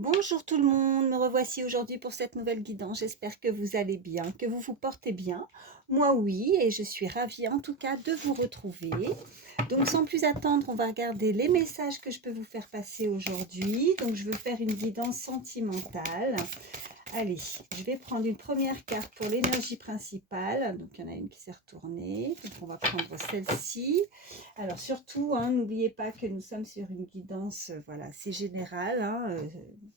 Bonjour tout le monde, me revoici aujourd'hui pour cette nouvelle guidance. J'espère que vous allez bien, que vous vous portez bien. Moi oui, et je suis ravie en tout cas de vous retrouver. Donc sans plus attendre, on va regarder les messages que je peux vous faire passer aujourd'hui. Donc je veux faire une guidance sentimentale. Allez, je vais prendre une première carte pour l'énergie principale. Donc, il y en a une qui s'est retournée. Donc, on va prendre celle-ci. Alors, surtout, hein, n'oubliez pas que nous sommes sur une guidance, voilà, c'est général. Hein,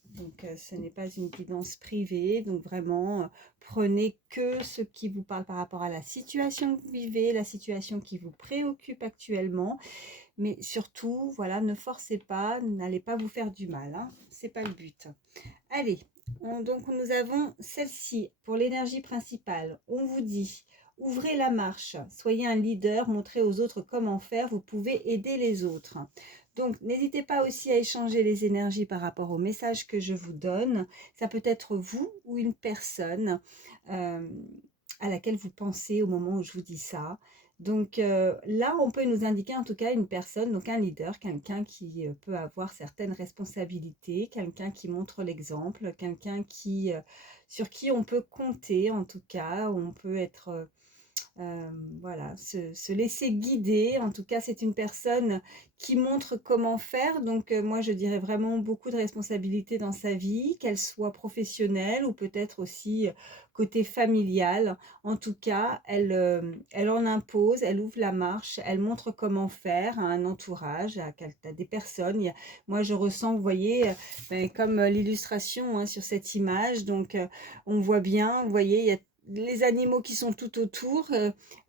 donc, ce n'est pas une guidance privée. Donc, vraiment, prenez que ce qui vous parle par rapport à la situation que vous vivez, la situation qui vous préoccupe actuellement. Mais surtout, voilà, ne forcez pas, n'allez pas vous faire du mal. Hein, c'est pas le but. Allez, donc nous avons celle-ci pour l'énergie principale. On vous dit, ouvrez la marche, soyez un leader, montrez aux autres comment faire, vous pouvez aider les autres. Donc n'hésitez pas aussi à échanger les énergies par rapport au message que je vous donne. Ça peut être vous ou une personne euh, à laquelle vous pensez au moment où je vous dis ça. Donc là, on peut nous indiquer en tout cas une personne, donc un leader, quelqu'un qui peut avoir certaines responsabilités, quelqu'un qui montre l'exemple, quelqu'un sur qui on peut compter en tout cas, où on peut être voilà, se laisser guider. En tout cas, c'est une personne qui montre comment faire. Donc, moi, je dirais vraiment beaucoup de responsabilités dans sa vie, qu'elle soit professionnelle ou peut-être aussi côté familial. En tout cas, elle en impose, elle ouvre la marche, elle montre comment faire à un entourage, à des personnes. Moi, je ressens, vous voyez, ben, comme l'illustration hein, sur cette image. Donc, on voit bien, vous voyez, il y a les animaux qui sont tout autour,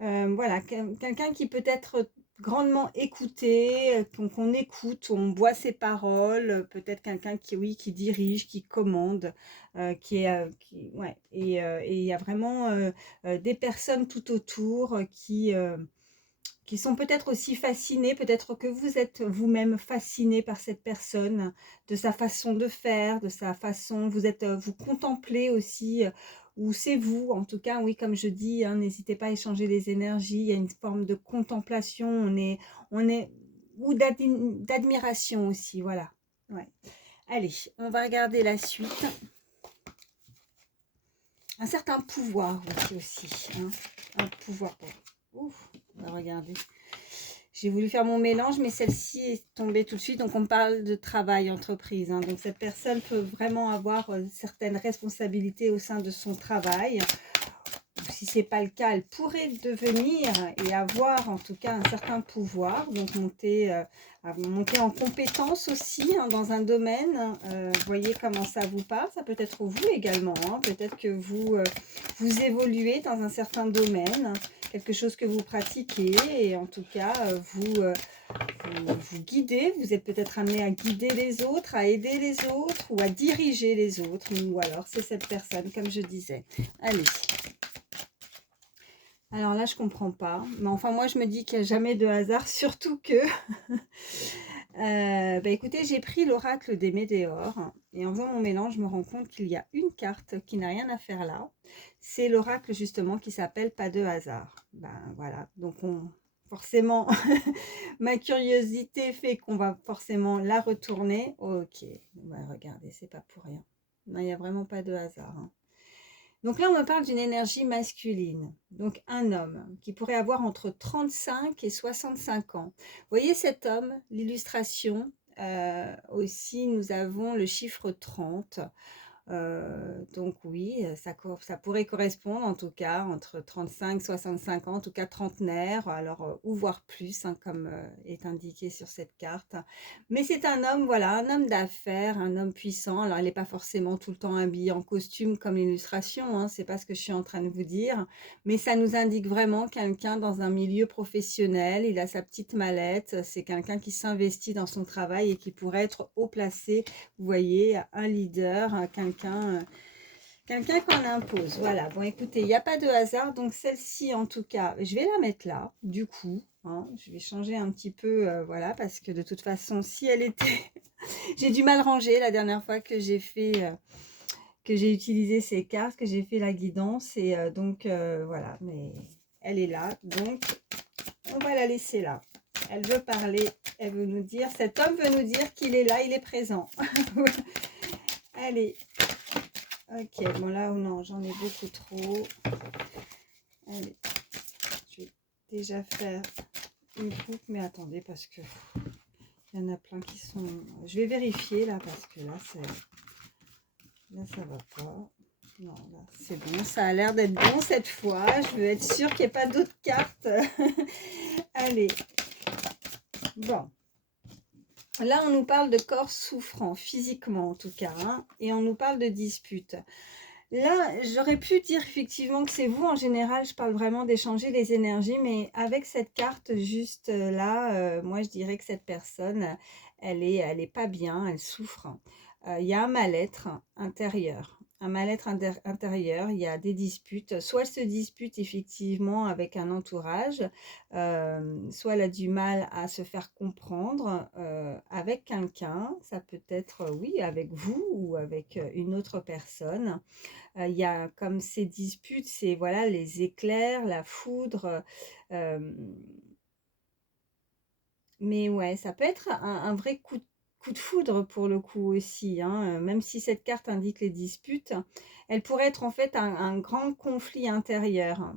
voilà, quelqu'un qui peut être grandement écouté, qu'on écoute, on boit ses paroles, peut-être quelqu'un qui, oui, qui dirige, qui commande, ouais, et il y a vraiment des personnes tout autour qui sont peut-être aussi fascinés, peut-être que vous êtes vous-même fasciné par cette personne, de sa façon de faire, de sa façon, vous contemplez aussi, ou c'est vous, en tout cas, oui, comme je dis, hein, n'hésitez pas à échanger les énergies, il y a une forme de contemplation, ou d'admiration aussi, voilà. Ouais. Allez, on va regarder la suite. Un certain pouvoir aussi, hein. Un pouvoir. Ouf, on va regarder. J'ai voulu faire mon mélange, mais celle-ci est tombée tout de suite. Donc, on parle de travail, entreprise. Hein. Donc, cette personne peut vraiment avoir certaines responsabilités au sein de son travail. Si ce n'est pas le cas, elle pourrait devenir et avoir en tout cas un certain pouvoir. Donc, monter en compétence aussi hein, dans un domaine. Voyez comment ça vous parle. Ça peut être vous également. Hein. Peut-être que vous évoluez dans un certain domaine, quelque chose que vous pratiquez. Et en tout cas, vous guidez. Vous êtes peut-être amené à guider les autres, à aider les autres ou à diriger les autres. Ou alors, c'est cette personne, comme je disais. Allez. Alors là, je comprends pas. Mais enfin, moi, je me dis qu'il n'y a jamais de hasard, surtout que... bah écoutez, j'ai pris l'oracle des météores. Et en faisant mon mélange, je me rends compte qu'il y a une carte qui n'a rien à faire là. C'est l'oracle, justement, qui s'appelle Pas de hasard. Ben voilà. Donc, forcément, ma curiosité fait qu'on va forcément la retourner. Ok. Bah, regardez, c'est pas pour rien. Non, il n'y a vraiment pas de hasard. Hein. Donc là, on me parle d'une énergie masculine. Donc un homme qui pourrait avoir entre 35 et 65 ans. Vous voyez cet homme, l'illustration, aussi, nous avons le chiffre 30. Donc oui, ça pourrait correspondre en tout cas entre 35 65 ans, en tout cas trentenaire, alors ou voire plus, hein, comme est indiqué sur cette carte. Mais c'est un homme, voilà, un homme d'affaires, un homme puissant. Alors il n'est pas forcément tout le temps habillé en costume comme l'illustration, hein, c'est pas ce que je suis en train de vous dire, mais ça nous indique vraiment quelqu'un dans un milieu professionnel, il a sa petite mallette, c'est quelqu'un qui s'investit dans son travail et qui pourrait être haut placé, vous voyez, un leader, quelqu'un qu'on impose. Voilà, bon écoutez, il n'y a pas de hasard, donc celle-ci en tout cas, je vais la mettre là, du coup. Hein, je vais changer un petit peu, voilà, parce que de toute façon, si elle était... j'ai du mal ranger la dernière fois que j'ai fait... que j'ai utilisé ces cartes, que j'ai fait la guidance, et donc voilà, mais elle est là, donc on va la laisser là. Elle veut parler, elle veut nous dire, cet homme veut nous dire qu'il est là, il est présent. Allez. Ok, bon là, oh non, j'en ai beaucoup trop. Allez, je vais déjà faire une coupe, mais attendez, parce que il y en a plein qui sont... Je vais vérifier là, parce que là, ça va pas. Non, là, c'est bon, ça a l'air d'être bon cette fois. Je veux être sûre qu'il n'y ait pas d'autres cartes. Allez, bon. Là, on nous parle de corps souffrant, physiquement en tout cas, hein, et on nous parle de dispute. Là, j'aurais pu dire effectivement que c'est vous. En général, je parle vraiment d'échanger les énergies, mais avec cette carte juste là, moi, je dirais que cette personne, elle est pas bien, elle souffre. Il y a un mal-être intérieur. Un mal-être intérieur, il y a des disputes. Soit elle se dispute effectivement avec un entourage, soit elle a du mal à se faire comprendre avec quelqu'un. Ça peut être, oui, avec vous ou avec une autre personne. Il y a comme ces disputes, c'est voilà les éclairs, la foudre. Mais ouais, ça peut être un vrai coup de foudre pour le coup aussi, hein. Même si cette carte indique les disputes, elle pourrait être en fait un grand conflit intérieur.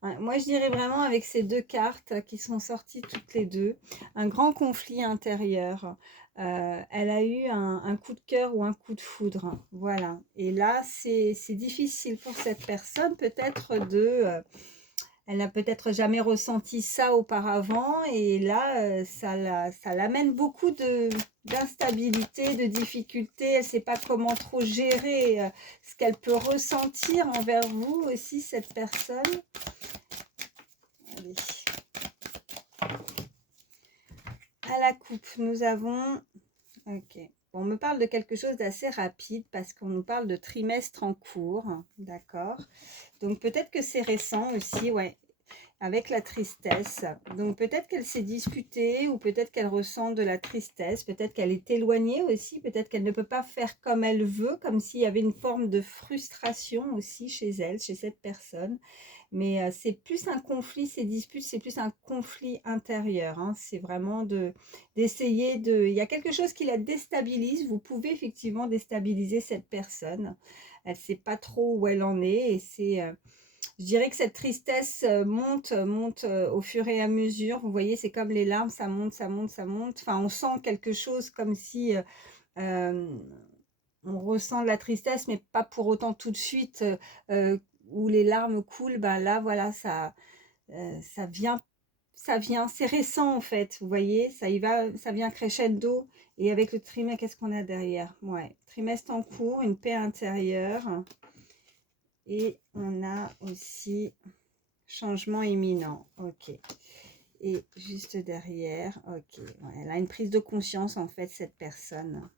Moi, je dirais vraiment avec ces deux cartes qui sont sorties toutes les deux, un grand conflit intérieur. Elle a eu un coup de cœur ou un coup de foudre. Voilà. Et là, c'est difficile pour cette personne peut-être elle n'a peut-être jamais ressenti ça auparavant et là, ça l'amène beaucoup d'instabilité, de difficultés. Elle ne sait pas comment trop gérer ce qu'elle peut ressentir envers vous aussi, cette personne. Allez. À la coupe, nous avons... Ok. On me parle de quelque chose d'assez rapide parce qu'on nous parle de trimestre en cours. D'accord. Donc peut-être que c'est récent aussi, ouais. Avec la tristesse. Donc peut-être qu'elle s'est disputée ou peut-être qu'elle ressent de la tristesse, peut-être qu'elle est éloignée aussi, peut-être qu'elle ne peut pas faire comme elle veut, comme s'il y avait une forme de frustration aussi chez elle, chez cette personne. Mais c'est plus un conflit, ces disputes, c'est plus un conflit intérieur, hein. C'est vraiment d'essayer de... Il y a quelque chose qui la déstabilise. Vous pouvez effectivement déstabiliser cette personne. Elle ne sait pas trop où elle en est et c'est... Je dirais que cette tristesse monte au fur et à mesure. Vous voyez, c'est comme les larmes, ça monte, ça monte, ça monte. Enfin, on sent quelque chose comme si euh, on ressent de la tristesse, mais pas pour autant tout de suite où les larmes coulent. Ben là, voilà, ça vient, c'est récent en fait. Vous voyez, ça y va, ça vient crescendo. Et avec le trimestre, qu'est-ce qu'on a derrière? Ouais, trimestre en cours, une paix intérieure. Et on a aussi changement imminent. Ok. Et juste derrière, ok. Ouais, elle a une prise de conscience en fait, cette personne.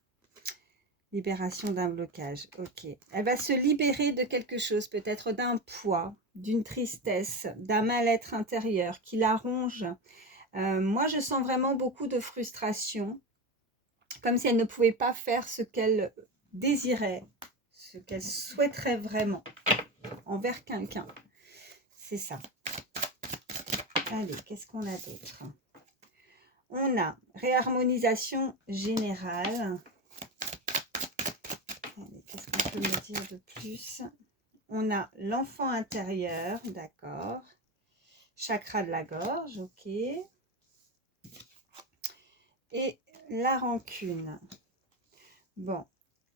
Libération d'un blocage. Ok. Elle va se libérer de quelque chose, peut-être d'un poids, d'une tristesse, d'un mal-être intérieur qui la ronge. Moi, je sens vraiment beaucoup de frustration, comme si elle ne pouvait pas faire ce qu'elle désirait, ce qu'elle souhaiterait vraiment envers quelqu'un. C'est ça. Allez, qu'est-ce qu'on a d'autre? On a réharmonisation générale. Qu'est-ce qu'on peut me dire de plus? On a l'enfant intérieur, d'accord. Chakra de la gorge, ok. Et la rancune. Bon,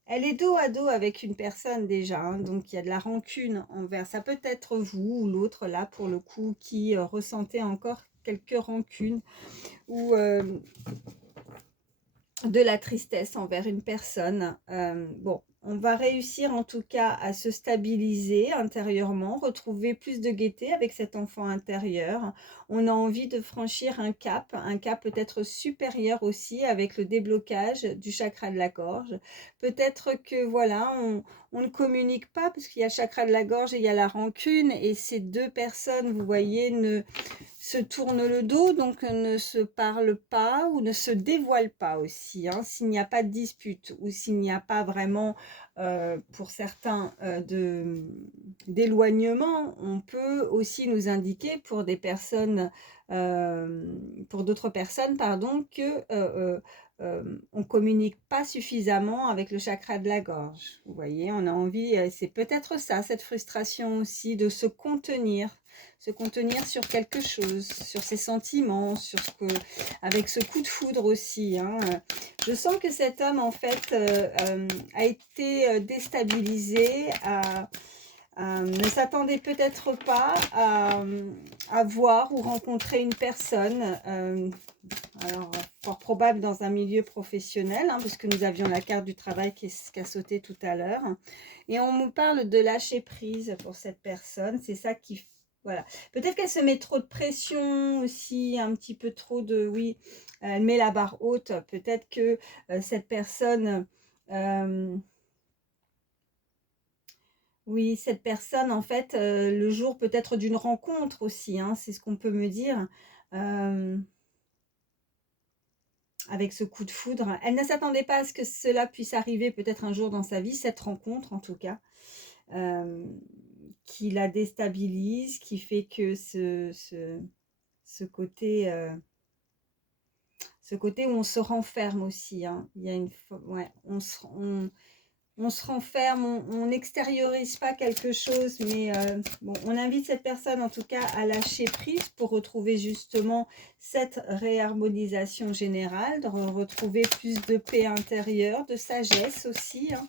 elle est dos à dos avec une personne déjà, hein, donc il y a de la rancune envers. Ça peut être vous ou l'autre là pour le coup qui ressentez encore quelques rancunes ou de la tristesse envers une personne. Bon, on va réussir en tout cas à se stabiliser intérieurement, retrouver plus de gaieté avec cet enfant intérieur. On a envie de franchir un cap peut-être supérieur aussi avec le déblocage du chakra de la gorge. Peut-être que voilà, on ne communique pas parce qu'il y a le chakra de la gorge et il y a la rancune et ces deux personnes, vous voyez, se tournent le dos, donc ne se parlent pas ou ne se dévoilent pas aussi, hein, s'il n'y a pas de dispute ou s'il n'y a pas vraiment, pour certains, d'éloignement, on peut aussi nous indiquer pour des personnes, pour d'autres personnes, pardon, que on communique pas suffisamment avec le chakra de la gorge. Vous voyez, on a envie, c'est peut-être ça, cette frustration aussi, de se contenir sur quelque chose, sur ses sentiments, sur ce que, avec ce coup de foudre aussi. Hein. Je sens que cet homme, en fait, a été déstabilisé, ne s'attendait peut-être pas à voir ou rencontrer une personne, alors fort probable dans un milieu professionnel, hein, puisque nous avions la carte du travail qui a sauté tout à l'heure. Et on me parle de lâcher prise pour cette personne, c'est ça qui... Voilà. Peut-être qu'elle se met trop de pression aussi, un petit peu trop de... Oui, elle met la barre haute. Peut-être que cette personne... oui, cette personne, en fait, le jour peut-être d'une rencontre aussi, hein, c'est ce qu'on peut me dire, avec ce coup de foudre. Elle ne s'attendait pas à ce que cela puisse arriver peut-être un jour dans sa vie, cette rencontre en tout cas, qui la déstabilise, qui fait que ce côté, où on se renferme aussi, hein. Il y a ouais, on se renferme, on n'extériorise pas quelque chose, mais bon, on invite cette personne en tout cas à lâcher prise pour retrouver justement cette réharmonisation générale, de retrouver plus de paix intérieure, de sagesse aussi, hein.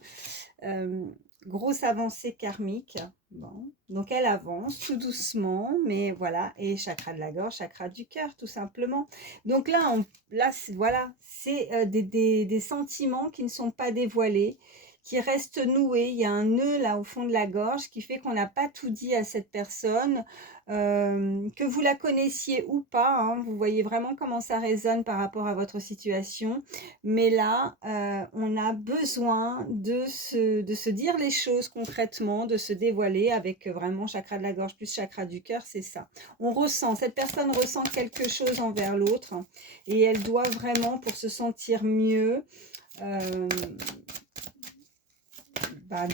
Grosse avancée karmique. Bon. Donc elle avance tout doucement, mais voilà, et chakra de la gorge, chakra du cœur tout simplement. Donc là, voilà, c'est des sentiments qui ne sont pas dévoilés, qui reste noué. Il y a un nœud là au fond de la gorge qui fait qu'on n'a pas tout dit à cette personne, que vous la connaissiez ou pas, hein. Vous voyez vraiment comment ça résonne par rapport à votre situation. Mais là, on a besoin de se dire les choses concrètement, de se dévoiler avec vraiment chakra de la gorge plus chakra du cœur, c'est ça. On ressent, cette personne ressent quelque chose envers l'autre et elle doit vraiment, pour se sentir mieux,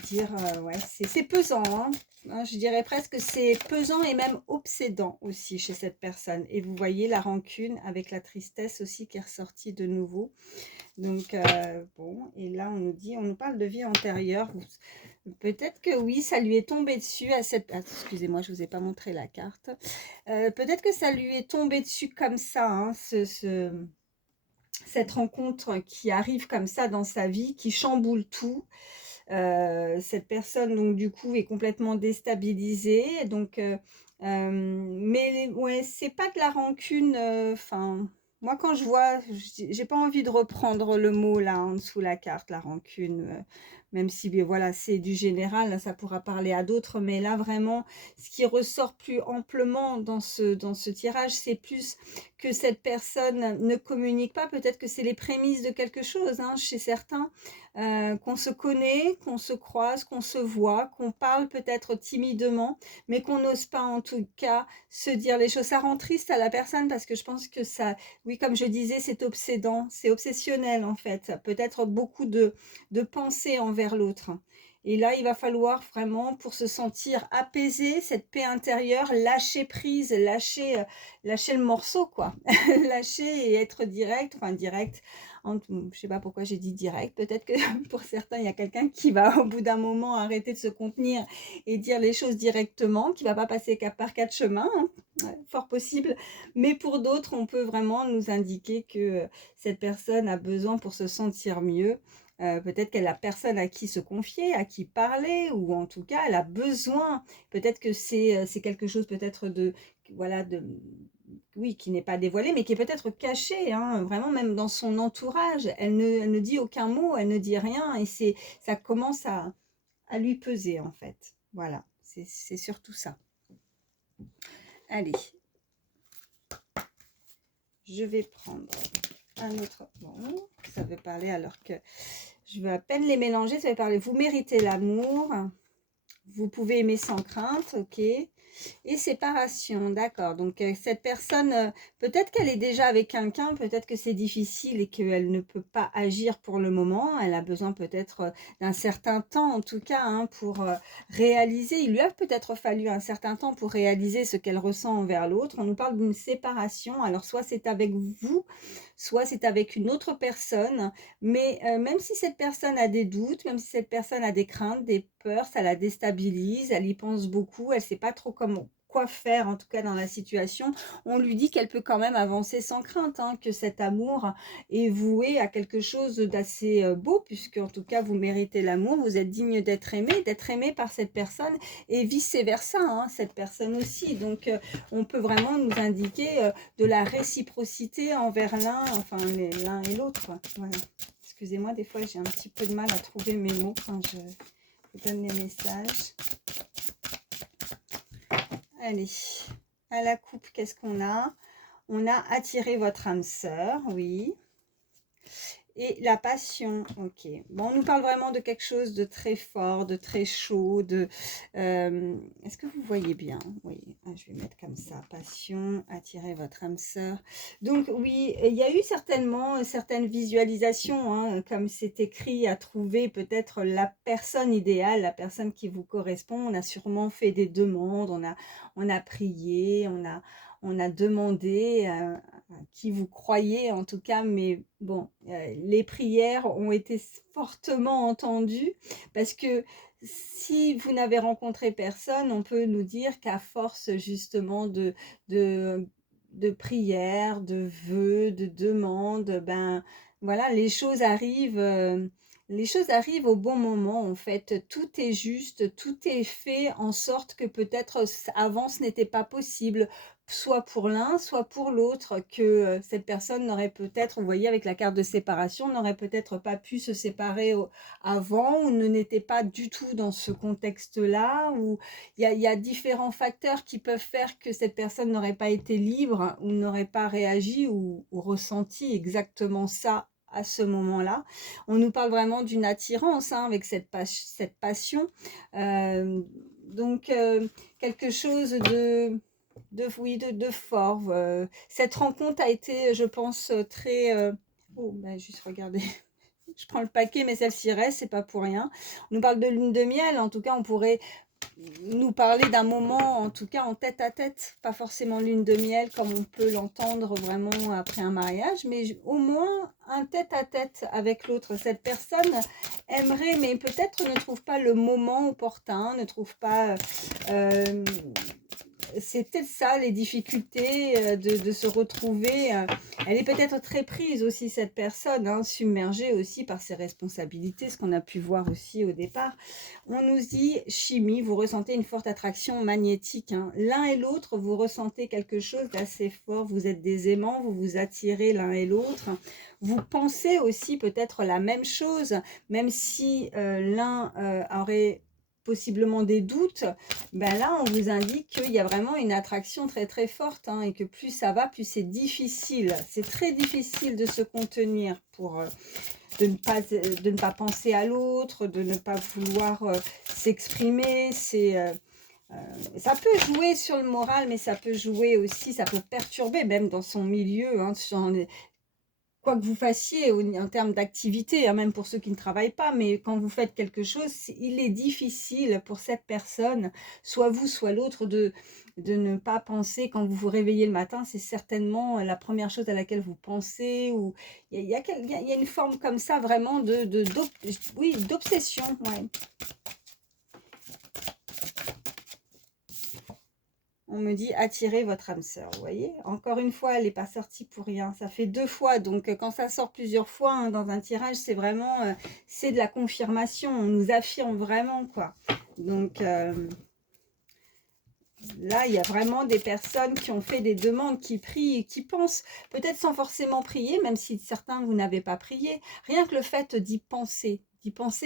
dire, ouais, c'est pesant, hein. Je dirais presque que c'est pesant et même obsédant aussi chez cette personne. Et vous voyez la rancune avec la tristesse aussi qui est ressortie de nouveau. Donc, bon, et là, on nous parle de vie antérieure. Peut-être que oui, ça lui est tombé dessus à cette... Ah, excusez-moi, je ne vous ai pas montré la carte. Peut-être que ça lui est tombé dessus comme ça, hein, cette rencontre qui arrive comme ça dans sa vie, qui chamboule tout. Cette personne, donc, du coup, est complètement déstabilisée. Donc, mais ouais, c'est pas de la rancune. Enfin, moi, quand je vois, j'ai pas envie de reprendre le mot là en dessous la carte, la rancune. Même si, bien, voilà, c'est du général, là, ça pourra parler à d'autres. Mais là, vraiment, ce qui ressort plus amplement dans ce tirage, c'est plus que cette personne ne communique pas. Peut-être que c'est les prémices de quelque chose, hein, chez certains. Qu'on se connaît, qu'on se croise, qu'on se voit, qu'on parle peut-être timidement, mais qu'on n'ose pas en tout cas se dire les choses. Ça rend triste à la personne parce que je pense que ça, oui, comme je disais, c'est obsédant, c'est obsessionnel en fait. Peut-être beaucoup de pensées envers l'autre. Et là, il va falloir vraiment, pour se sentir apaisé, cette paix intérieure, lâcher prise, lâcher le morceau, quoi. Lâcher et être direct, enfin direct. Je ne sais pas pourquoi j'ai dit direct. Peut-être que pour certains, il y a quelqu'un qui va au bout d'un moment arrêter de se contenir et dire les choses directement, qui ne va pas passer par quatre chemins, hein. Ouais, fort possible. Mais pour d'autres, on peut vraiment nous indiquer que cette personne a besoin pour se sentir mieux. Peut-être qu'elle a personne à qui se confier, à qui parler, ou en tout cas, elle a besoin. Peut-être que c'est quelque chose peut-être de, voilà, oui, qui n'est pas dévoilé, mais qui est peut-être caché, hein, vraiment même dans son entourage. Elle ne dit aucun mot, elle ne dit rien, et ça commence à lui peser en fait. Voilà, c'est surtout ça. Allez, je vais prendre un autre. Bon, ça veut parler alors que je veux à peine les mélanger. Ça veut parler, vous méritez l'amour, vous pouvez aimer sans crainte, ok. Et séparation, d'accord. Donc cette personne, peut-être qu'elle est déjà avec quelqu'un, peut-être que c'est difficile et qu'elle ne peut pas agir pour le moment. Elle a besoin peut-être d'un certain temps, en tout cas, hein, pour réaliser. Il lui a peut-être fallu un certain temps pour réaliser ce qu'elle ressent envers l'autre. On nous parle d'une séparation. Alors soit c'est avec vous, soit c'est avec une autre personne. Mais même si cette personne a des doutes, même si cette personne a des craintes, des peurs, ça la déstabilise, elle y pense beaucoup, elle ne sait pas trop quoi faire, en tout cas dans la situation. On lui dit qu'elle peut quand même avancer sans crainte, hein, que cet amour est voué à quelque chose d'assez beau, puisque en tout cas vous méritez l'amour, vous êtes digne d'être aimé par cette personne, et vice-versa, hein, cette personne aussi. Donc on peut vraiment nous indiquer de la réciprocité envers l'un, enfin l'un et l'autre. Voilà. Excusez-moi, des fois j'ai un petit peu de mal à trouver mes mots quand je vous donne les messages. Allez, à la coupe, qu'est-ce qu'on a? On a attiré votre âme sœur, oui. Et la passion, ok. Bon, on nous parle vraiment de quelque chose de très fort, de très chaud. Est-ce que vous voyez bien? Oui, je vais mettre comme ça. Passion, attirer votre âme sœur. Donc oui, il y a eu certainement certaines visualisations, hein, comme c'est écrit, à trouver peut-être la personne idéale, la personne qui vous correspond. On a sûrement fait des demandes, on a prié, on a demandé qui vous croyez en tout cas, mais bon, les prières ont été fortement entendues parce que si vous n'avez rencontré personne, on peut nous dire qu'à force justement de prières, de vœux, de demandes, ben voilà, les choses arrivent au bon moment en fait. Tout est juste, tout est fait en sorte que peut-être avant ce n'était pas possible, soit pour l'un, soit pour l'autre, que cette personne n'aurait peut-être, vous voyez avec la carte de séparation, n'aurait peut-être pas pu se séparer avant ou ne n'était pas du tout dans ce contexte-là, ou il y a différents facteurs qui peuvent faire que cette personne n'aurait pas été libre ou n'aurait pas réagi ou ressenti exactement ça à ce moment-là. On nous parle vraiment d'une attirance, hein, avec cette passion. Euh, donc, quelque chose oui, de fort. Cette rencontre a été, je pense, très... Oh, ben, juste regardez. Je prends le paquet, mais celle-ci reste, c'est pas pour rien. On nous parle de lune de miel. En tout cas, on pourrait nous parler d'un moment, en tout cas en tête à tête, pas forcément lune de miel comme on peut l'entendre vraiment après un mariage, mais au moins un tête à tête avec l'autre. Cette personne aimerait, mais peut-être ne trouve pas le moment opportun, ne trouve pas... c'est peut-être ça, les difficultés de se retrouver. Elle est peut-être très prise aussi, cette personne, hein, submergée aussi par ses responsabilités, ce qu'on a pu voir aussi au départ. On nous dit chimie, vous ressentez une forte attraction magnétique, hein. L'un et l'autre, vous ressentez quelque chose d'assez fort. Vous êtes des aimants, vous vous attirez l'un et l'autre. Vous pensez aussi peut-être la même chose, même si l'un aurait possiblement des doutes, ben là on vous indique qu'il y a vraiment une attraction très très forte, hein, et que plus ça va, plus c'est difficile. C'est très difficile de se contenir pour de ne pas penser à l'autre, de ne pas vouloir s'exprimer. Ça peut jouer sur le moral, mais ça peut jouer aussi, ça peut perturber même dans son milieu, hein, quoi que vous fassiez en termes d'activité, hein, même pour ceux qui ne travaillent pas, mais quand vous faites quelque chose, il est difficile pour cette personne, soit vous, soit l'autre, de ne pas penser quand vous vous réveillez le matin. C'est certainement la première chose à laquelle vous pensez, ou il y a une forme comme ça vraiment oui, d'obsession. Ouais. On me dit attirer votre âme sœur, vous voyez. Encore une fois, elle n'est pas sortie pour rien. Ça fait 2 fois, donc quand ça sort plusieurs fois, hein, dans un tirage, c'est vraiment, c'est de la confirmation. On nous affirme vraiment, quoi. Donc là, il y a vraiment des personnes qui ont fait des demandes, qui prient et qui pensent, peut-être sans forcément prier, même si certains, vous n'avez pas prié. Rien que le fait d'y penser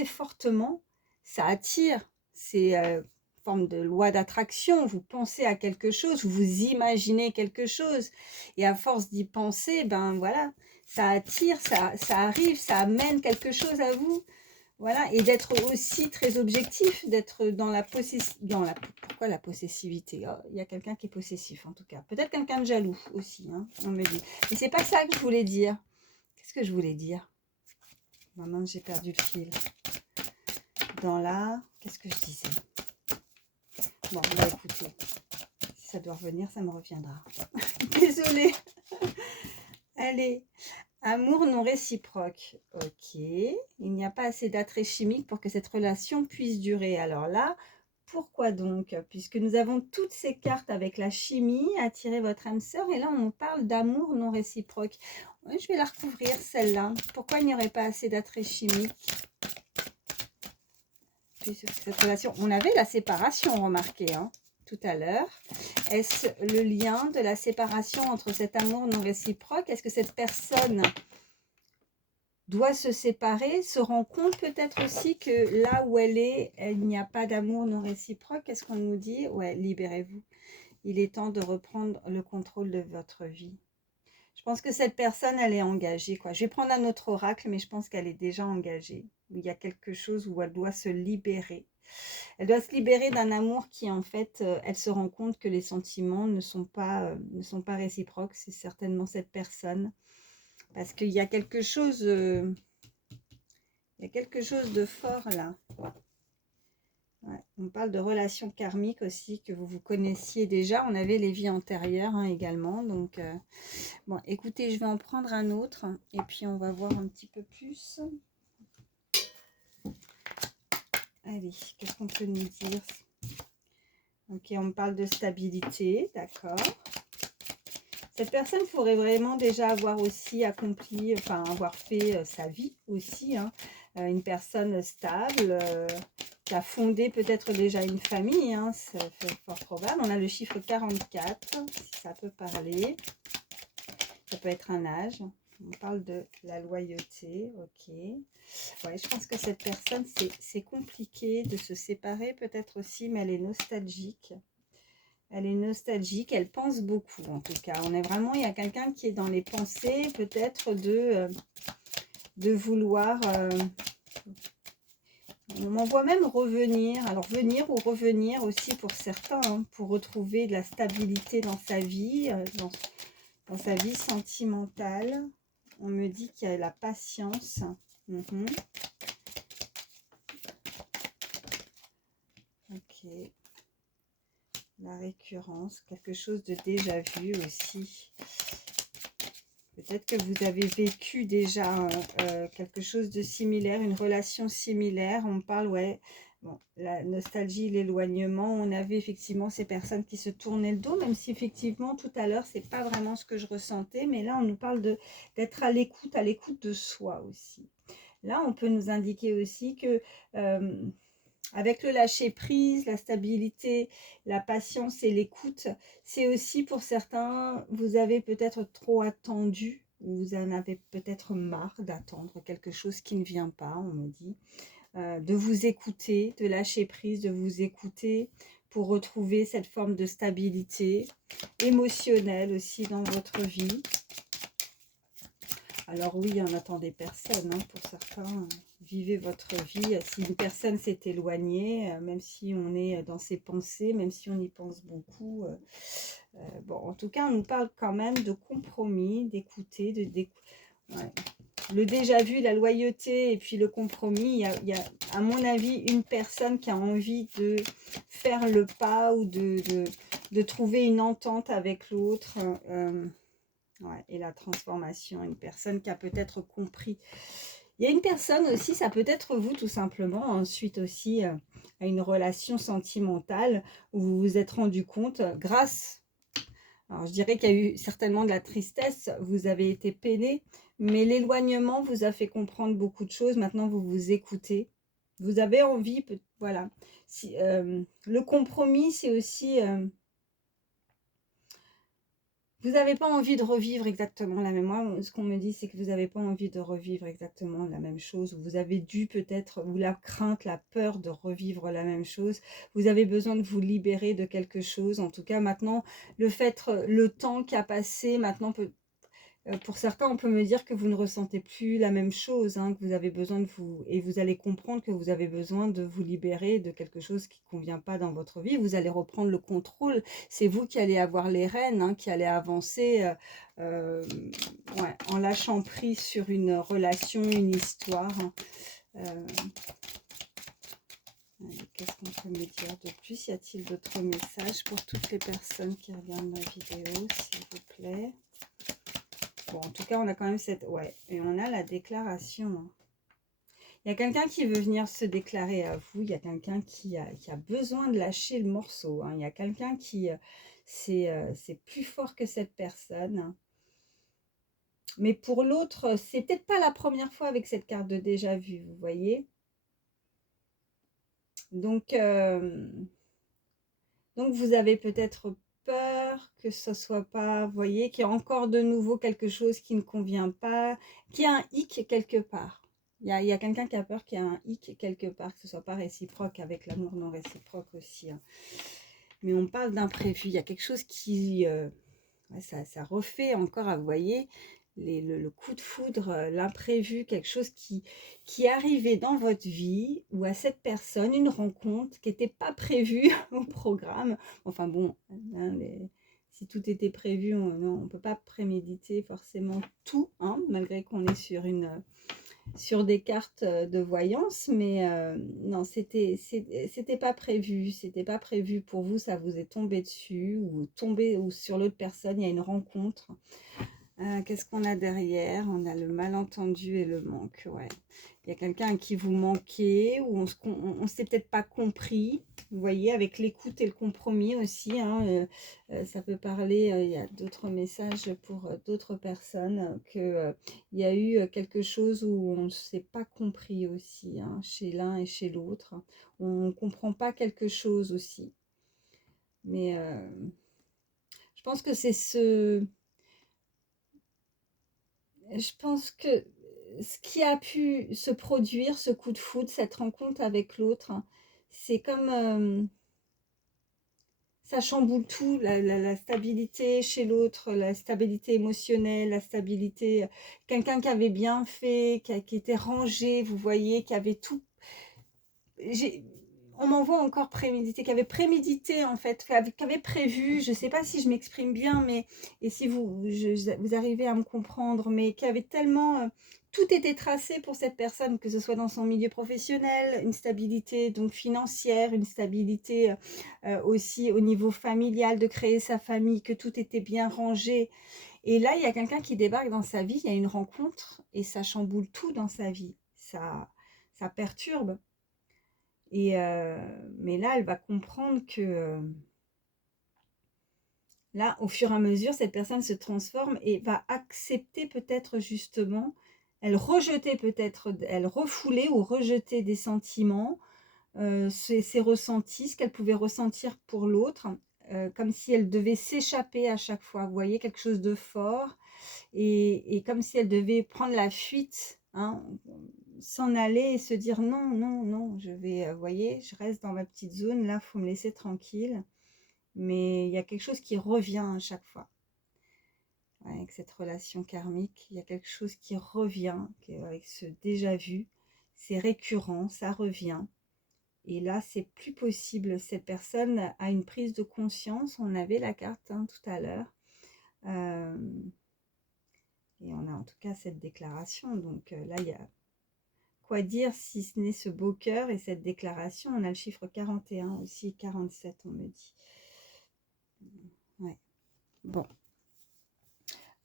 fortement, ça attire. C'est forme de loi d'attraction. Vous pensez à quelque chose, vous imaginez quelque chose. Et à force d'y penser, ben voilà, ça attire, ça arrive, ça amène quelque chose à vous. Voilà, et d'être aussi très objectif, d'être dans la pourquoi la possessivité? Oh, il y a quelqu'un qui est possessif en tout cas. Peut-être quelqu'un de jaloux aussi, hein, on me dit. Mais c'est pas ça que je voulais dire. Qu'est-ce que je voulais dire? Maman, j'ai perdu le fil. Dans la... Qu'est-ce que je disais? Bon, bah écoutez, si ça doit revenir, ça me reviendra. Désolée. Allez. Amour non réciproque. Ok. Il n'y a pas assez d'attrait chimique pour que cette relation puisse durer. Alors là, pourquoi donc? Puisque nous avons toutes ces cartes avec la chimie, attirer votre âme sœur, et là on parle d'amour non réciproque. Ouais, je vais la recouvrir celle-là. Pourquoi il n'y aurait pas assez d'attrait chimique? Puisque cette relation, on avait la séparation, remarquez, hein, tout à l'heure. Est-ce le lien de la séparation entre cet amour non réciproque? Est-ce que cette personne doit se séparer, se rend compte peut-être aussi que là où elle est, il n'y a pas d'amour non réciproque? Qu'est-ce qu'on nous dit? Ouais, libérez-vous. Il est temps de reprendre le contrôle de votre vie. Je pense que cette personne, elle est engagée, quoi. Je vais prendre un autre oracle, mais je pense qu'elle est déjà engagée. Il y a quelque chose où elle doit se libérer. Elle doit se libérer d'un amour qui, en fait, elle se rend compte que les sentiments ne sont pas réciproques. C'est certainement cette personne. Parce qu'il y a quelque chose... il y a quelque chose de fort là. Ouais, on parle de relations karmiques aussi, que vous vous connaissiez déjà. On avait les vies antérieures hein, également. Donc, bon, écoutez, je vais en prendre un autre. Et puis, on va voir un petit peu plus. Allez, qu'est-ce qu'on peut nous dire? Ok, on me parle de stabilité, d'accord. Cette personne pourrait vraiment déjà avoir aussi accompli, enfin, avoir fait sa vie aussi, hein. Une personne stable, qui a fondé peut-être déjà une famille, hein, c'est fort probable. On a le chiffre 44, si ça peut parler. Ça peut être un âge. On parle de la loyauté, ok. Ouais, je pense que cette personne, c'est compliqué de se séparer peut-être aussi, mais elle est nostalgique. Elle est nostalgique, elle pense beaucoup en tout cas. On est vraiment, il y a quelqu'un qui est dans les pensées peut-être de vouloir... on m'envoie même revenir, alors venir ou revenir aussi pour certains, hein, pour retrouver de la stabilité dans sa vie, dans sa vie sentimentale. On me dit qu'il y a la patience. Ok. La récurrence, quelque chose de déjà vu aussi. Peut-être que vous avez vécu déjà quelque chose de similaire, une relation similaire. On parle, ouais, bon, la nostalgie, l'éloignement. On avait effectivement ces personnes qui se tournaient le dos, même si effectivement tout à l'heure, c'est pas vraiment ce que je ressentais. Mais là, on nous parle d'être à l'écoute de soi aussi. Là, on peut nous indiquer aussi que... avec le lâcher-prise, la stabilité, la patience et l'écoute, c'est aussi pour certains, vous avez peut-être trop attendu, ou vous en avez peut-être marre d'attendre quelque chose qui ne vient pas, on me dit, de vous écouter, de lâcher prise, de vous écouter pour retrouver cette forme de stabilité émotionnelle aussi dans votre vie. Alors oui, on attendait personne, hein, pour certains, vivez votre vie. Si une personne s'est éloignée, même si on est dans ses pensées, même si on y pense beaucoup, bon, en tout cas, on nous parle quand même de compromis, d'écouter, ouais. Le déjà vu, la loyauté et puis le compromis. Il y a, à mon avis, une personne qui a envie de faire le pas ou de trouver une entente avec l'autre. Ouais, et la transformation, une personne qui a peut-être compris. Il y a une personne aussi, ça peut être vous tout simplement, ensuite aussi à une relation sentimentale où vous vous êtes rendu compte grâce, alors je dirais qu'il y a eu certainement de la tristesse, vous avez été peiné, mais l'éloignement vous a fait comprendre beaucoup de choses, maintenant vous vous écoutez, vous avez envie, voilà. Si, le compromis c'est aussi... vous n'avez pas envie de revivre exactement la même chose. Ce qu'on me dit, c'est que vous n'avez pas envie de revivre exactement la même chose. Vous avez dû peut-être, ou la crainte, la peur de revivre la même chose. Vous avez besoin de vous libérer de quelque chose. En tout cas, maintenant, le fait, le temps qui a passé, maintenant, Pour certains, on peut me dire que vous ne ressentez plus la même chose, hein, que vous avez besoin de vous... Et vous allez comprendre que vous avez besoin de vous libérer de quelque chose qui ne convient pas dans votre vie. Vous allez reprendre le contrôle. C'est vous qui allez avoir les rênes, hein, qui allez avancer ouais, en lâchant prise sur une relation, une histoire. Euh, Qu'est-ce qu'on peut me dire de plus? Y a-t-il d'autres messages pour toutes les personnes qui regardent ma vidéo, s'il vous plaît? Bon, en tout cas, on a quand même cette... Ouais, et on a la déclaration. Hein. Il y a quelqu'un qui veut venir se déclarer à vous. Il y a quelqu'un qui a besoin de lâcher le morceau. Hein. Il y a quelqu'un qui... c'est plus fort que cette personne. Hein. Mais pour l'autre, c'est peut-être pas la première fois avec cette carte de déjà vu, vous voyez. Donc vous avez peut-être peur que ce soit pas, vous voyez, qu'il y a encore de nouveau quelque chose qui ne convient pas, qu'il y a un hic quelque part. Il y a quelqu'un qui a peur qu'il y ait un hic quelque part, que ce soit pas réciproque avec l'amour non réciproque aussi. Hein. Mais on parle d'imprévu, il y a quelque chose qui... ouais, ça refait encore, vous voyez, le coup de foudre, l'imprévu, quelque chose qui est arrivé dans votre vie ou à cette personne, une rencontre qui n'était pas prévue au programme. Enfin bon, hein, si tout était prévu, on ne peut pas préméditer forcément tout, hein, malgré qu'on est sur des cartes de voyance, mais non, c'était pas prévu pour vous, ça vous est tombé dessus ou sur l'autre personne, il y a une rencontre. Qu'est-ce qu'on a derrière? On a le malentendu et le manque, ouais. Il y a quelqu'un à qui vous manquez, ou on s'est peut-être pas compris, vous voyez, avec l'écoute et le compromis aussi. Hein, ça peut parler, il y a d'autres messages pour d'autres personnes, qu'il y a eu quelque chose où on ne s'est pas compris aussi, hein, chez l'un et chez l'autre. On ne comprend pas quelque chose aussi. Mais je pense que c'est ce... Je pense que ce qui a pu se produire, ce coup de foudre, cette rencontre avec l'autre, hein, c'est comme ça chamboule tout, la stabilité chez l'autre, la stabilité émotionnelle, la stabilité, quelqu'un qui avait bien fait, qui était rangé, vous voyez, qui avait tout. On m'envoie encore prémédité, qui avait prémédité en fait, qui avait prévu, je ne sais pas si je m'exprime bien, mais et si vous arrivez à me comprendre, mais qui avait tellement... tout était tracé pour cette personne, que ce soit dans son milieu professionnel, une stabilité donc financière, une stabilité aussi au niveau familial, de créer sa famille, que tout était bien rangé. Et là, il y a quelqu'un qui débarque dans sa vie, il y a une rencontre, et ça chamboule tout dans sa vie. Ça perturbe. Et mais là, elle va comprendre que là, au fur et à mesure, cette personne se transforme et va accepter peut-être justement, elle rejetait peut-être, elle refoulait ou rejetait des sentiments, ses ressentis, ce qu'elle pouvait ressentir pour l'autre, comme si elle devait s'échapper à chaque fois. Vous voyez, quelque chose de fort et comme si elle devait prendre la fuite, hein, s'en aller et se dire non, non, non, je vais, vous voyez, je reste dans ma petite zone, là, il faut me laisser tranquille. Mais il y a quelque chose qui revient à chaque fois. Ouais, avec cette relation karmique, il y a quelque chose qui revient, avec ce déjà vu, c'est récurrent, ça revient. Et là, c'est plus possible. Cette personne a une prise de conscience. On avait la carte hein, tout à l'heure. Et on a en tout cas cette déclaration. Donc là, il y a quoi dire si ce n'est ce beau cœur et cette déclaration. On a le chiffre 41 aussi, 47 on me dit. Ouais. Bon.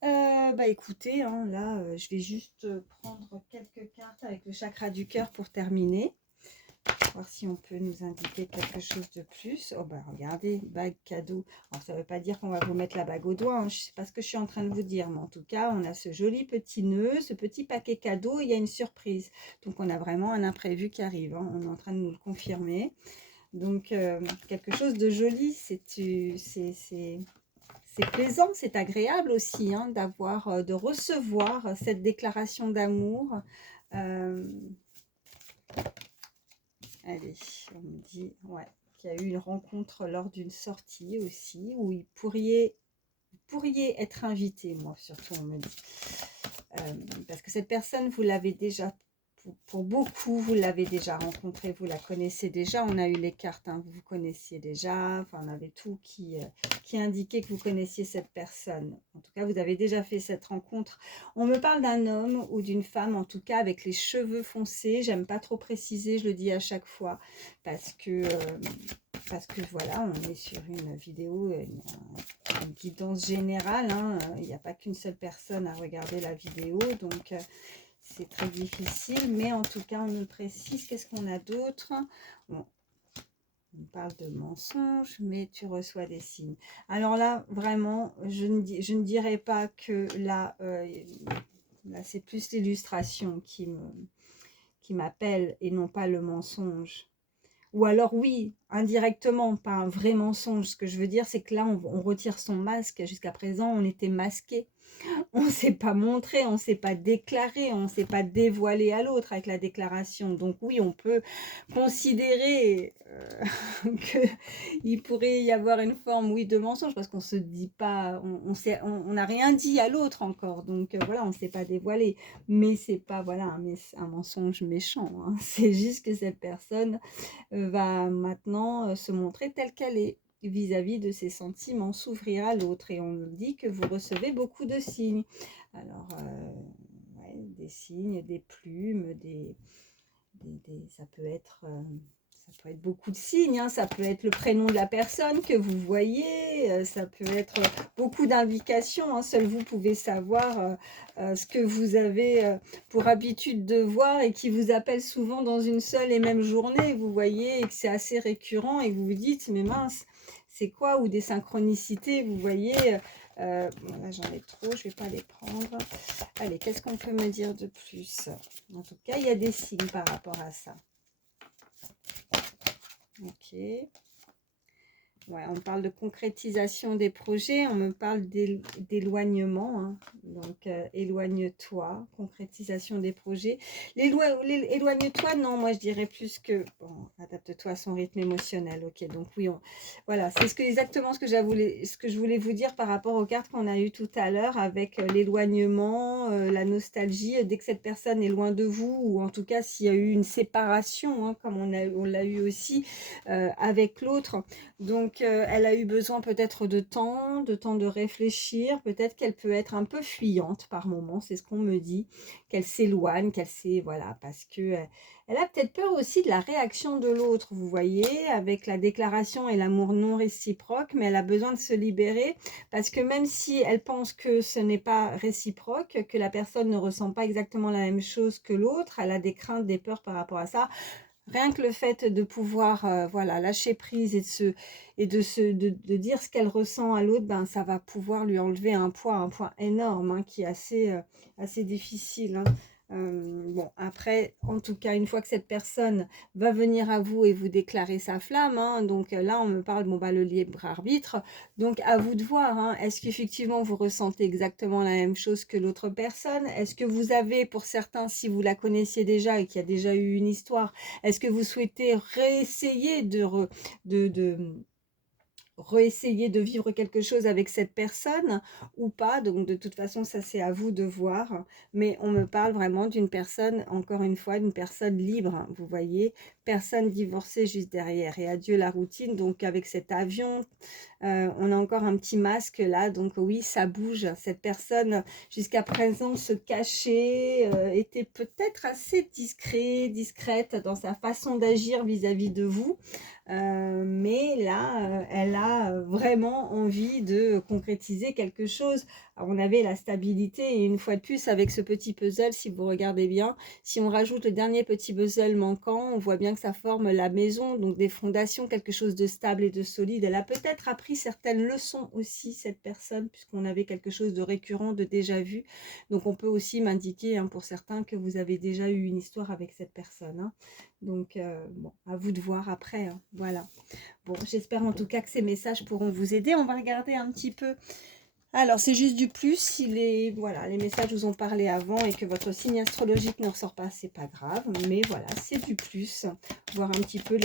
Bah écoutez, hein, là, je vais juste prendre quelques cartes avec le chakra du cœur pour terminer. Voir si on peut nous indiquer quelque chose de plus. Oh bah regardez, bague cadeau. Alors ça ne veut pas dire qu'on va vous mettre la bague au doigt, hein. Je ne sais pas ce que je suis en train de vous dire, mais en tout cas, on a ce joli petit nœud, ce petit paquet cadeau, et il y a une surprise. Donc on a vraiment un imprévu qui arrive, hein. On est en train de nous le confirmer. Donc quelque chose de joli, c'est plaisant, c'est agréable aussi hein, d'avoir, de recevoir cette déclaration d'amour. Allez, on me dit ouais, qu'il y a eu une rencontre lors d'une sortie aussi, où il pourriez pourriez être invité, moi surtout on me dit. Parce que cette personne, vous l'avez déjà, pour beaucoup, vous l'avez déjà rencontrée, vous la connaissez déjà. On a eu les cartes, hein, vous connaissiez déjà, enfin on avait tout qui indiquait que vous connaissiez cette personne. En tout cas, vous avez déjà fait cette rencontre. On me parle d'un homme ou d'une femme, en tout cas avec les cheveux foncés. J'aime pas trop préciser, je le dis à chaque fois, parce que voilà, on est sur une vidéo, une guidance générale, hein. Il n'y a pas qu'une seule personne à regarder la vidéo, donc c'est très difficile, mais en tout cas on nous précise. Qu'est-ce qu'on a d'autre? Bon, on parle de mensonges, mais tu reçois des signes. Alors là, vraiment, je ne dirais pas que là, là c'est plus l'illustration qui m'appelle et non pas le mensonge. Ou alors oui, indirectement, pas un vrai mensonge. Ce que je veux dire, c'est que là, on retire son masque. Jusqu'à présent, on était masqué. On ne s'est pas montré, on ne s'est pas déclaré, on ne s'est pas dévoilé à l'autre avec la déclaration. Donc oui, on peut considérer qu'il pourrait y avoir une forme, oui, de mensonge, parce qu'on ne se dit pas, on n'a rien dit à l'autre encore. Donc voilà, on ne s'est pas dévoilé. Mais ce n'est pas voilà, un mensonge méchant, hein. C'est juste que cette personne va maintenant se montrer telle qu'elle est vis-à-vis de ses sentiments, s'ouvrir à l'autre. Et on nous dit que vous recevez beaucoup de signes. Alors, ouais, des signes, des plumes, ça peut être... ça peut être beaucoup de signes, hein. Ça peut être le prénom de la personne que vous voyez, ça peut être beaucoup d'indications, hein. Seul vous pouvez savoir ce que vous avez pour habitude de voir et qui vous appelle souvent dans une seule et même journée, vous voyez, et que c'est assez récurrent et que vous vous dites, mais mince, c'est quoi? Ou des synchronicités, vous voyez. Bon, là j'en ai trop, je ne vais pas les prendre. Allez, qu'est-ce qu'on peut me dire de plus? En tout cas, il y a des signes par rapport à ça. Ok. Ouais, on parle de concrétisation des projets, on me parle d'éloignement, hein. Donc éloigne-toi, concrétisation des projets. Éloigne-toi, non, moi je dirais plus que, bon, adapte-toi à son rythme émotionnel, ok, donc oui, voilà, c'est exactement ce que je voulais vous dire par rapport aux cartes qu'on a eues tout à l'heure avec l'éloignement, la nostalgie, dès que cette personne est loin de vous, ou en tout cas s'il y a eu une séparation, hein, comme on l'a eu aussi avec l'autre. Donc, elle a eu besoin peut-être de temps de réfléchir. Peut-être qu'elle peut être un peu fuyante par moment, c'est ce qu'on me dit. Qu'elle s'éloigne, voilà, parce que elle a peut-être peur aussi de la réaction de l'autre, vous voyez, avec la déclaration et l'amour non réciproque, mais elle a besoin de se libérer parce que même si elle pense que ce n'est pas réciproque, que la personne ne ressent pas exactement la même chose que l'autre, elle a des craintes, des peurs par rapport à ça. Rien que le fait de pouvoir voilà, lâcher prise et de dire ce qu'elle ressent à l'autre, ben, ça va pouvoir lui enlever un poids énorme, hein, qui est assez difficile, hein. Bon, après, en tout cas, une fois que cette personne va venir à vous et vous déclarer sa flamme, hein, donc là, on me parle, bon, bah, le libre arbitre. Donc, à vous de voir, hein, est-ce qu'effectivement, vous ressentez exactement la même chose que l'autre personne? Est-ce que vous avez, pour certains, si vous la connaissiez déjà et qu'il y a déjà eu une histoire, est-ce que vous souhaitez réessayer réessayer de vivre quelque chose avec cette personne ou pas? Donc de toute façon, ça c'est à vous de voir. Mais on me parle vraiment d'une personne, encore une fois, d'une personne libre, hein, vous voyez, personne divorcée juste derrière. Et adieu la routine. Donc avec cet avion, on a encore un petit masque là, donc oui, ça bouge. Cette personne, jusqu'à présent, se cachait, était peut-être assez discrète dans sa façon d'agir vis-à-vis de vous. Mais là, elle a vraiment envie de concrétiser quelque chose. Alors, on avait la stabilité et une fois de plus, avec ce petit puzzle, si vous regardez bien, si on rajoute le dernier petit puzzle manquant, on voit bien que ça forme la maison, donc des fondations, quelque chose de stable et de solide. Elle a peut-être appris certaines leçons aussi, cette personne, puisqu'on avait quelque chose de récurrent, de déjà vu. Donc on peut aussi m'indiquer, hein, pour certains, que vous avez déjà eu une histoire avec cette personne, hein. Donc bon, à vous de voir après, hein. Voilà. Bon, j'espère en tout cas que ces messages pourront vous aider. On va regarder un petit peu. Alors, c'est juste du plus. Si voilà, les messages vous ont parlé avant et que votre signe astrologique ne ressort pas, c'est pas grave. Mais voilà, c'est du plus. Voir un petit peu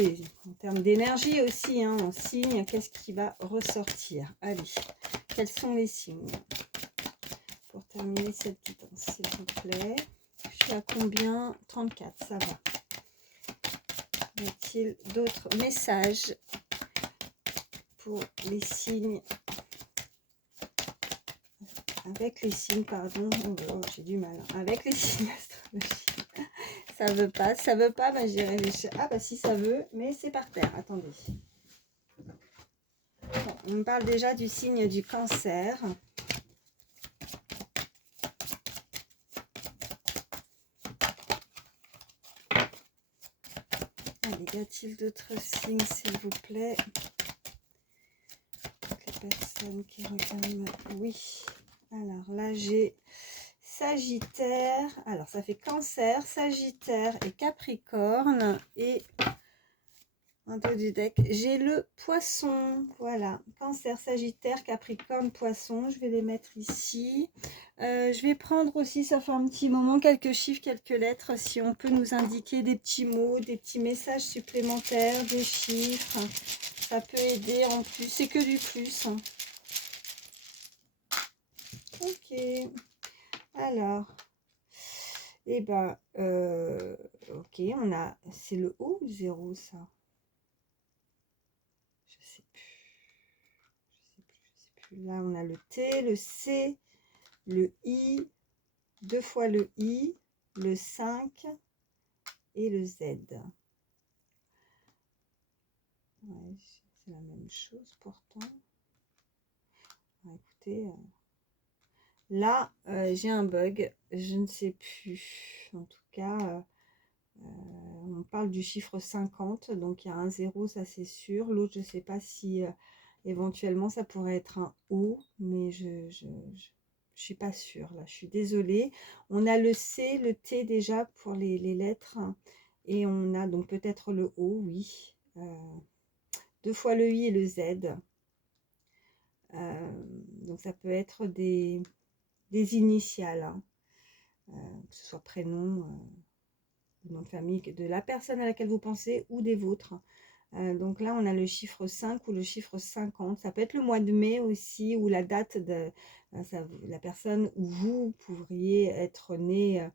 en termes d'énergie aussi, hein, en signe, qu'est-ce qui va ressortir. Allez, quels sont les signes? Pour terminer cette guidance, s'il vous plaît. Je suis à combien? 34, ça va. Y a-t-il d'autres messages pour les signes? Avec les signes, pardon. Oh, j'ai du mal. Avec les signes astrologiques. Ça veut pas, bah, j'ai réfléchi. Ah bah si ça veut, mais c'est par terre. Attendez. Bon, on me parle déjà du signe du Cancer. Allez, y a-t-il d'autres signes, s'il vous plaît? Les personnes qui regardent. Oui. Alors là, j'ai Sagittaire. Alors, ça fait Cancer, Sagittaire et Capricorne. Et en dos du deck, j'ai le Poisson. Voilà, Cancer, Sagittaire, Capricorne, Poisson. Je vais les mettre ici. Je vais prendre aussi, ça fait un petit moment, quelques chiffres, quelques lettres. Si on peut nous indiquer des petits mots, des petits messages supplémentaires, des chiffres. Ça peut aider en plus. C'est que du plus. Ok. Alors, et ben, ok, on a, c'est le O ou le 0 ça? Je sais plus. Là, on a le T, le C, le I, 2 fois le I, le 5 et le Z. Ouais, c'est la même chose pourtant. Écoutez, là, j'ai un bug, je ne sais plus. En tout cas, on parle du chiffre 50, donc il y a un 0, ça c'est sûr. L'autre, je ne sais pas si éventuellement ça pourrait être un O, mais je suis pas sûre. Là, je suis désolée. On a le C, le T déjà pour les lettres. Et on a donc peut-être le O, oui. 2 fois le I et le Z. Donc ça peut être des initiales, hein. Que ce soit prénom, nom de famille de la personne à laquelle vous pensez ou des vôtres. Donc là, on a le chiffre 5 ou le chiffre 50. Ça peut être le mois de mai aussi, ou la date de la personne où vous pourriez être né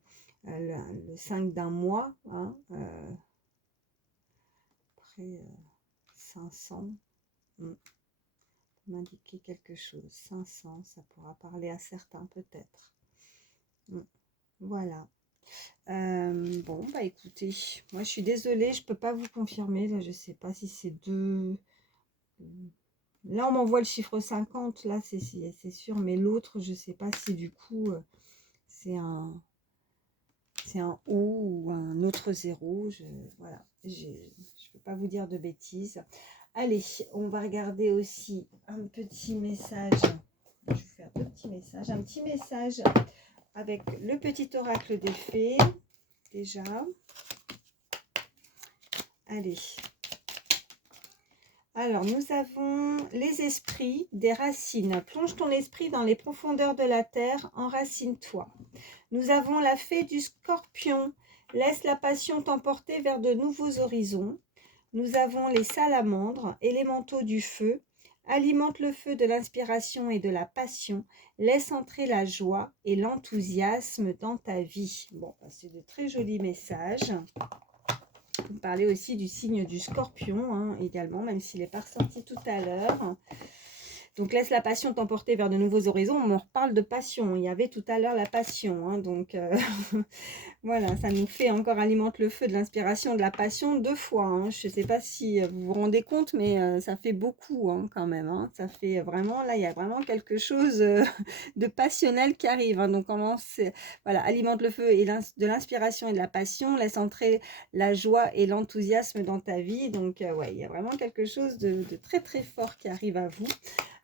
le 5 d'un mois. Hein, après 500, m'indiquer quelque chose. 500, ça pourra parler à certains peut-être. Voilà. Bon, bah écoutez, moi je suis désolée, je peux pas vous confirmer. Là, je sais pas si c'est deux. Là, on m'envoie le chiffre 50, là, c'est sûr, mais l'autre, je sais pas si du coup, c'est un O ou un autre 0. Voilà, je peux pas vous dire de bêtises. Allez, on va regarder aussi un petit message. Je vais faire deux petits messages. Un petit message avec le petit oracle des fées, déjà. Allez. Alors, nous avons les esprits des racines. Plonge ton esprit dans les profondeurs de la terre, enracine-toi. Nous avons la fée du scorpion. Laisse la passion t'emporter vers de nouveaux horizons. Nous avons les salamandres, élémentaux du feu. Alimente le feu de l'inspiration et de la passion. Laisse entrer la joie et l'enthousiasme dans ta vie. Bon, c'est de très jolis messages. Vous parlez aussi du signe du scorpion, hein, également, même s'il n'est pas ressorti tout à l'heure. Donc, laisse la passion t'emporter vers de nouveaux horizons. On me reparle de passion. Il y avait tout à l'heure la passion. Hein, donc, voilà, ça nous fait encore alimente le feu de l'inspiration, de la passion 2 fois. Hein. Je ne sais pas si vous vous rendez compte, mais ça fait beaucoup hein, quand même. Hein. Ça fait vraiment, là, il y a vraiment quelque chose de passionnel qui arrive. Hein. Donc, voilà, alimente le feu et de l'inspiration et de la passion. Laisse entrer la joie et l'enthousiasme dans ta vie. Donc, ouais, il y a vraiment quelque chose de très, très fort qui arrive à vous.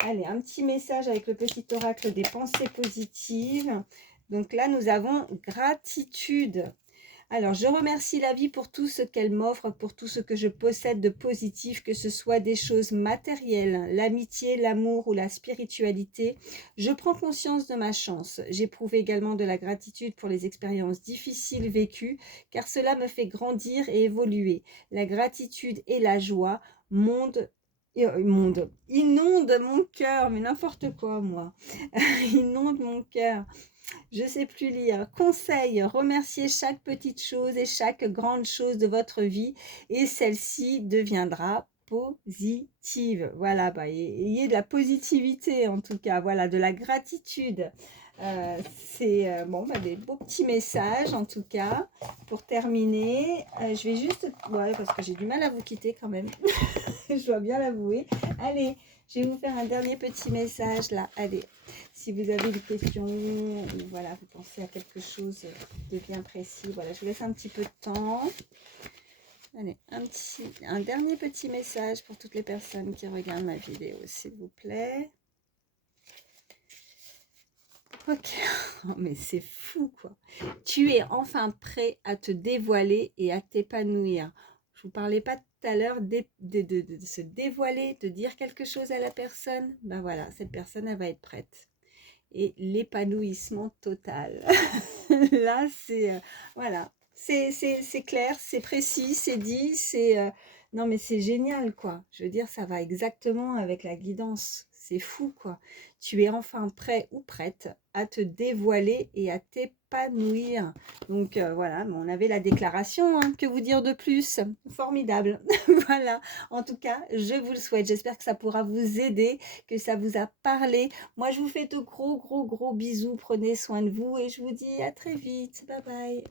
Allez, un petit message avec le petit oracle des pensées positives. Donc là, nous avons gratitude. Alors, je remercie la vie pour tout ce qu'elle m'offre, pour tout ce que je possède de positif, que ce soit des choses matérielles, l'amitié, l'amour ou la spiritualité. Je prends conscience de ma chance. J'éprouve également de la gratitude pour les expériences difficiles vécues, car cela me fait grandir et évoluer. La gratitude et la joie inonde mon cœur, mais n'importe quoi, moi. Inonde mon cœur. Je sais plus lire. Conseil, remerciez chaque petite chose et chaque grande chose de votre vie et celle-ci deviendra positive. Voilà, bah, ayez de la positivité en tout cas, voilà, de la gratitude. C'est bon, bah, des beaux petits messages en tout cas. Pour terminer, je vais juste, ouais, parce que j'ai du mal à vous quitter quand même, je dois bien l'avouer. Allez, je vais vous faire un dernier petit message là. Allez, si vous avez des questions, ou voilà, vous pensez à quelque chose de bien précis, voilà, je vous laisse un petit peu de temps. Allez, un dernier petit message pour toutes les personnes qui regardent ma vidéo, s'il vous plaît. Ok, oh, mais c'est fou quoi. Tu es enfin prêt à te dévoiler et à t'épanouir. Je vous parlais pas tout à l'heure de se dévoiler, de dire quelque chose à la personne. Ben voilà, cette personne, elle va être prête. Et l'épanouissement total. Là, c'est voilà, c'est clair, c'est précis, c'est dit, c'est non mais c'est génial quoi. Je veux dire, ça va exactement avec la guidance. C'est fou quoi. Tu es enfin prêt ou prête à te dévoiler et à t'épanouir. Donc voilà, on avait la déclaration, hein, que vous dire de plus? Formidable. Voilà. En tout cas, je vous le souhaite. J'espère que ça pourra vous aider, que ça vous a parlé. Moi, je vous fais de gros bisous. Prenez soin de vous et je vous dis à très vite. Bye bye.